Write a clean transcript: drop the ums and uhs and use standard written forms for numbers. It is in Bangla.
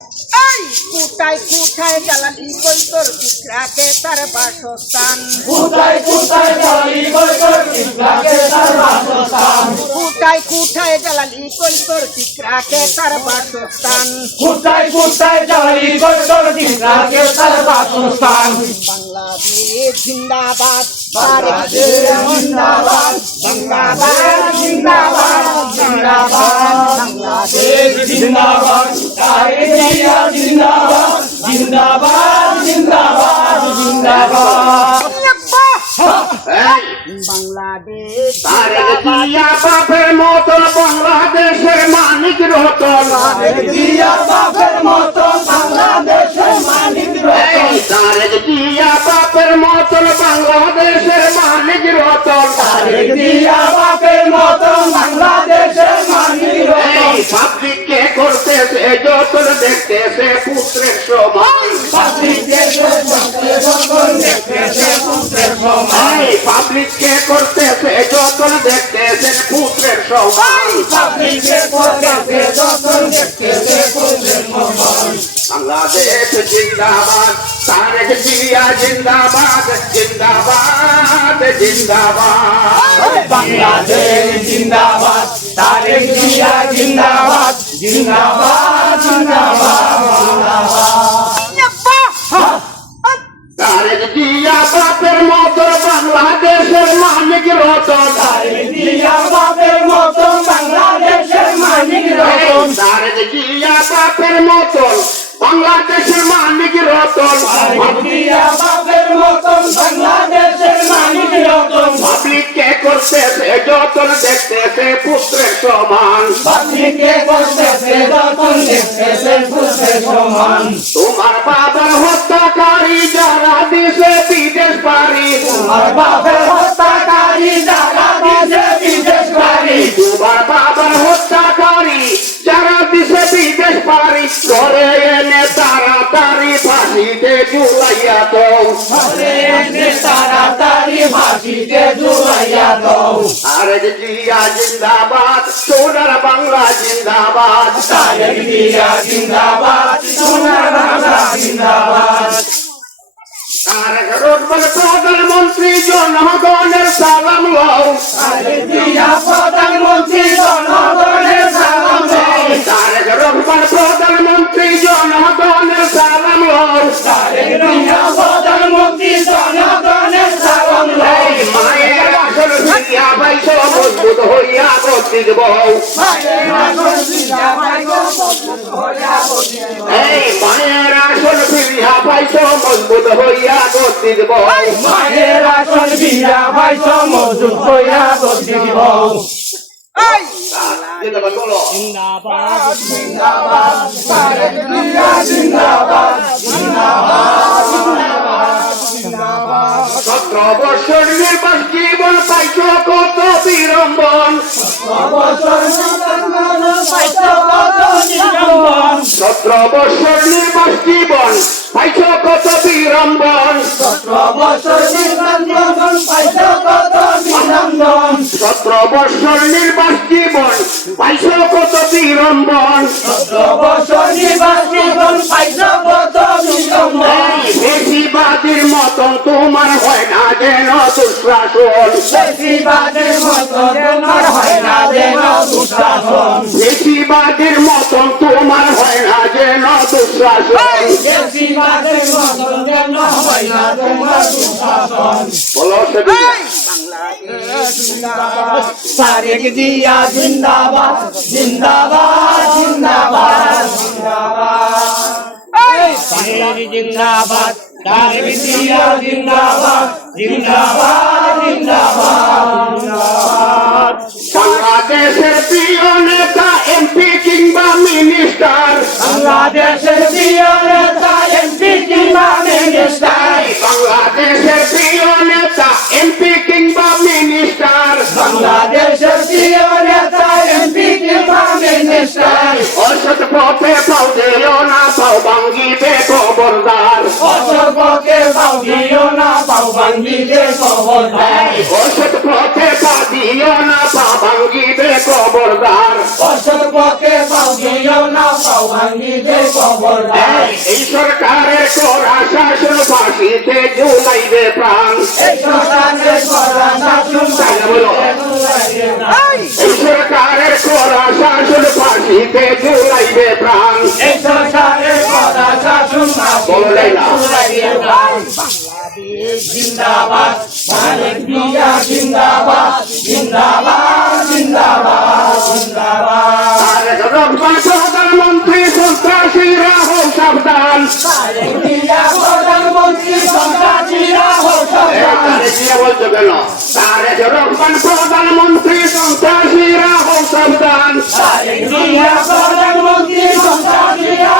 কোথায় কোথায় জ্বালালি কই তোর বিক্রাকে তার বাসস্থান কোথায় কোথায় জ্বালালি কই তোর বিক্রাকে তার বাসস্থান কোথায় কোথায় জ্বালালি কই তোর বিক্রাকে তার বাসস্থান কোথায় কোথায় জ্বালালি কই তোর বিক্রাকে তার বাসস্থান বাংলাদেশ জিন্দাবাদ বাংলাদেশ জিন্দাবাদ জিন্দাবাদ জিন্দাবাদ জিন্দাবাদ বাংলাদেশ জিন্দাবাদ তারেক জিয়া জিন্দাবাদ জিন্দাবাদ জিন্দাবাদ জিন্দাবাদ বাংলাদেশ তারেক জিয়া বাপের মতন বাংলাদেশের মানিক রতন তারেক জিয়া বাপের মতো বাংলাদেশের মানিক রতন তারেক জিয়া বাপের মতন বাংলাদেশের মানিক রতন তারেক জিয়া বাপের মতো বাংলাদেশের মানিক রতন পাবলিককে করতেছে যতন দেখতেছে পুত্রের সমান পাবলিকের যতন দেখতেছে পুত্রের সমান পাবলিককে করতেছে যতন দেখতেছে পুত্রের সমান পাবলিকের করতেছে যতন দেখতেছে পুত্রের সমান বাংলাদেশ জিন্দাবাদ তারেক জিয়া জিন্দাবাদ জিন্দাবাদ জিন্দাবাদ বাংলাদেশ জিন্দাবাদ তারেক জিয়া জিন্দাবাদ জিন্দাবাদ জিন্দাবাদ তারেক জিয়া বাপের মতন বাংলাদেশের মানিক রতন তারেক জিয়া বাপের মতো বাংলাদেশের মানিক রতন তারেক জিয়া বাপের মতন বাংলাদেশের মানিক রতন তারেক জিয়া বাপের মতো বাংলাদেশের মানিক রতন পাবলিককে করতেছে যতন দেখতেছে পুত্রের সমান পাবলিকে করতেছে যতন দেখতেছে পুত্রের সমান তোমার বাবার হত্যাকারী যারা দিছে বিদেশ পারি তোমার বাপের হত্যাকারী যারা দিছে বিদেশ বাড়ি তোমার বাবার হত্যাকারী যারা দিছে বিদেশ পারি করে এনে তাড়াতাড়ি ফাঁসিতে ঝুলাইয়া দাও ঘরে এনে তাড়াতাড়ি ফাঁসিতে ঝুলাইয়া দাও তারেক জিয়া জিন্দাবাদ সোনার বাংলা জিন্দাবাদ তারেক জিয়া জিন্দাবাদ সোনার বাংলা জিন্দাবাদ তারেক রহমান প্রধানমন্ত্রী জনগণের সালাম লও তারেক জিয়া প্রধানমন্ত্রী জনগণের সালাম দাও তারেক রহমান প্রধানমন্ত্রী জনগণের সালাম লও তারেক জিয়া প্রধানমন্ত্রী জনগণের সালাম দাও মায়ের আসল ফিরিয়া পাইছ মজবুত হইয়া বসিত বউ এই মায়ের আসল ফিরিয়া পাইছ মজবুত হইয়া বসিত বউ মায়ের আসল বিয়া ভাই সমজুত হইয়া বসিব জিন্দাবাদ বলো জিন্দাবাদ জিন্দাবাদ তারেক জিয়া জিন্দাবাদ জিন্দাবাদ জিন্দাবাদ 17 বছর নির্বাস জীবন পাইছ কত বিড়ম্বন অবসর পাইছ কত নিরম্বন 17 বছর নির্বাস জীবন পাইছ কত বিড়ম্বন অবসর নিরম্বন পাইছ কত নিরম্বন 17 বছর নির্বাস জীবন পাইছ কত বিড়ম্বন অবসর জীবন পাইছ কত নিরম্বন বেশিবাদের মতন তোমার হয় না যেন দুঃশাসন বেশিবাদের মতো তোমার হয় না যেন দুঃশাসন বেশিবাদের মতন তোমার হয় না যেন দুঃশাসন বেশিবাদের মতো যেন হয় না তোমার দুঃশাসন বলো তারেক জিয়া জিন্দাবাদ জিন্দাবাদ জিন্দাবাদ জিন্দাবাদ তারেক জিন্দাবাদ তারেক জিয়া জিন্দাবাদ জিন্দাবাদ জিন্দাবাদ জিন্দাবাদ বাংলাদেশের প্রিয় নেতা এমপি কিংবা মিনিস্টার বাংলাদেশের প্রিয় নেতা এমপি কিংবা মিনিস্টার বাংলাদেশের প্রিয় নেতা এমপি কিংবা মিনিস্টার বাংলাদেশের প্রিয় নেতা এমপি কিংবা মিনিস্টার অসৎ পথে পাও দিও না পাও ভাঙ্গিবে খবরদার অসভ্যকে পাও দিও না পাও ভাঙ্গিবে খবরদার অসৎ পথে পা দিও না পা ভাঙ্গিবে খবরদার অসৎ পথে পাও দিও না পাও ভাঙ্গিবে খবরদার এই সরকারের করা শাসন ফাঁসিতে ঝুলাইবে প্রাণ এই সরকারের করা শাসন তাই না বলো? এই সরকারের করা শাসন ফাঁসিতে ঝুলাইবে প্রাণ এই সরকারের করা শাসন বললেই না। জিন্দাবাদ খালেক জিয়া জিন্দাবাদ জিন্দাবাদ জিন্দাবাদ জিন্দাবাদ তারেক রহমান প্রধানমন্ত্রী সন্ত্রাসীরা হোক সাবধান খালেক জিয়া প্রধানমন্ত্রী সন্ত্রাসীরা হোক সাবধান তারেক জিয়া বলছো কেন তারেক রহমান প্রধানমন্ত্রী সন্ত্রাসীরা হোক সাবধান খালেক জিয়া প্রধানমন্ত্রী সন্ত্রাসীরা